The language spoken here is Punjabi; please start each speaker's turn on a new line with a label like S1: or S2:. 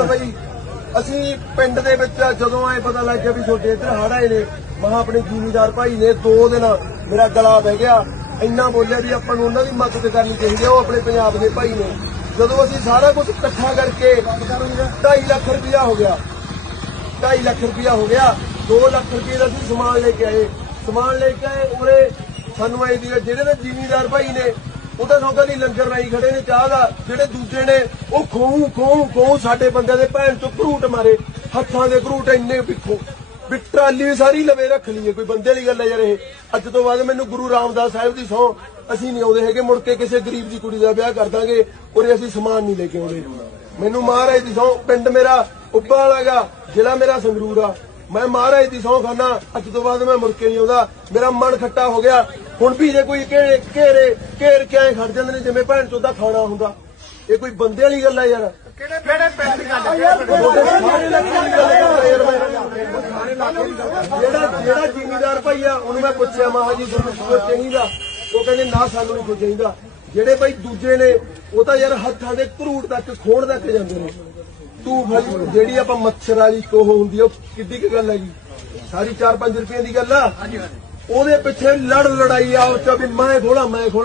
S1: ਨਾਲ ਬਈ, ਅਸੀਂ ਪਿੰਡ ਦੇ ਵਿੱਚ ਜਦੋਂ ਆਏ ਪਤਾ ਲੱਗ ਵੀ ਤੁਹਾਡੇ ਇੱਧਰ ਹੜ੍ਹ ਆਏ ਨੇ। ਮਹਾ ਆਪਣੇ ਜ਼ਿਮੀਦਾਰ ਭਾਈ ਨੇ ਦੋ ਦਿਨ ਮੇਰਾ ਗਲਾ ਬਹਿ ਗਿਆ। ਇੰਨਾ ਬੋਲਿਆ ਵੀ ਆਪਾਂ ਨੂੰ ਉਹਨਾਂ ਦੀ ਮਦਦ ਕਰਨੀ ਚਾਹੀਦੀ ਹੈ ਉਹ ਆਪਣੇ ਪੰਜਾਬ ਦੇ ਭਾਈ ਨੇ। ਜਦੋਂ ਅਸੀਂ ਸਾਰਾ ਕੁਝ ਇਕੱਠਾ ਕਰਕੇ 2.5 ਲੱਖ ਰੁਪਇਆ ਹੋ ਗਿਆ। 2.5 ਲੱਖ ਰੁਪਇਆ ਹੋ ਗਿਆ। 2 ਲੱਖ ਰੁਪਏ ਦਾ ਅਸੀਂ ਸਮਾਨ ਲੈ ਕੇ ਆਏ। ਸਮਾਨ ਲੈ ਕੇ ਆਏ, ਉਰੇ ਸਾਨੂੰ ਆਈ ਦੀ ਜਿਹੜੇ ਨੇ ਜ਼ਿਮੀਦਾਰ ਭਾਈ ਨੇ ਉਹ ਤਾਂ ਲੋਕਾਂ ਦੀ ਲੰਗਰ ਲਾਈ ਖੜੇ ਨੇ, ਚਾਹ ਦਾ, ਜਿਹੜੇ ਦੂਜੇ ਨੇ, ਉਹ ਖੋਹੂ ਖੋਹੂ ਖੋਹੂ ਸਾਡੇ ਬੰਦੇ ਦੇ ਭੈਣ ਚੋਂ ਘਰੂਟ ਮਾਰੇ। ਹੱਥਾਂ ਦੇ ਘਰੂਟ ਇੰਨੇ ਵਿਖੋ ਵੀ ਟਰਾਲੀ ਸਾਰੀ ਲਵੇ ਰੱਖ ਲਈਏ, ਕੋਈ ਬੰਦੇ ਵਾਲੀ ਗੱਲ ਹੈ ਯਾਰ ਇਹ। ਅੱਜ ਤੋਂ ਬਾਅਦ ਮੈਨੂੰ ਗੁਰੂ ਰਾਮਦਾਸ ਸਾਹਿਬ ਦੀ ਸਹੁੰ, ਅਸੀਂ ਨਹੀਂ ਆਉਂਦੇ ਹੈਗੇ, ਮੁੜ ਕੇ ਕਿਸੇ ਗਰੀਬ ਦੀ ਕੁੜੀ ਦਾ ਵਿਆਹ ਕਰ ਦਾਂਗੇ ਔਰ ਅਸੀਂ ਸਮਾਨ ਨਹੀਂ ਲੈ ਕੇ ਆਉਂਦੇ। ਮੈਨੂੰ ਮਹਾਰਾਜ ਦੀ ਸਹੁੰ, ਪਿੰਡ ਮੇਰਾ ਉੱਪਾ ਵਾਲਾਗਾ ਜ਼ਿਲ੍ਹਾ ਮੇਰਾ ਸੰਗਰੂਰ ਆ। ਮੈਂ ਮਹਾਰਾਜ ਦੀ ਸਹੁੰ ਖਾਨਾ ਅੱਜ ਤੋਂ ਬਾਅਦ ਮੈਂ ਮੁੜ ਕੇ ਨਹੀਂ ਆਉਂਦਾ। ਮੇਰਾ ਮਨ ਖੱਟਾ ਹੋ ਗਿਆ ਹੁਣ ਵੀ ਜੇ ਕੋਈ ਘੇਰੇ ਘੇਰੇ ਘੇਰ ਕੇ ਐ ਖੜ ਜਾਂਦੇ ਨੇ ਜਿਵੇਂ ਭੈਣ ਚੋਦਾ ਖਾਣਾ ਹੁੰਦਾ। ਇਹ ਕੋਈ ਬੰਦੇ ਵਾਲੀ ਗੱਲ ਹੈ ਯਾਰ।
S2: ਕਿਹੜੇ ਪਿੰਡ ਦੀ ਗੱਲ
S1: ਜਿਹੜਾ ਜਿਹੜਾ ਜ਼ਿਮੀਦਾਰ ਭਾਈ ਆ ਉਹਨੂੰ ਮੈਂ ਪੁੱਛਿਆ ਮਹਾ ਜੀ ਤੁਹਾਨੂੰ ਕੁਝ ਚਾਹੀਦਾ? ਉਹ ਕਹਿੰਦੇ ਨਾ ਸਾਨੂੰ ਨਹੀਂ ਕੁਝ ਚਾਹੀਦਾ। ਜਿਹੜੇ ਭਾਈ ਦੂਜੇ ਨੇ ਉਹ ਤਾਂ ਯਾਰ ਹੱਥਾਂ ਦੇ ਘਰੂਟ ਤੱਕ ਖੋੜ ਤੱਕ ਜਾਂਦੇ ਨੇ। ਤੂੰ ਭਾਈ ਜਿਹੜੀ ਆਪਾਂ ਮੱਛਰ ਵਾਲੀ ਕੋਹ ਹੁੰਦੀ ਆ ਉਹ ਕਿੱਡੀ ਕੁ ਗੱਲ ਹੈਗੀ ਸਾਰੀ 4-5 ਰੁਪਏ ਦੀ ਗੱਲ ਆ? ਉਹਦੇ ਪਿੱਛੇ ਲੜ ਲੜਾਈ ਆ ਉਹ ਚ ਵੀ ਮੈਂ ਖੋਲਾ ਮੈਂ ਖੋਲਾ।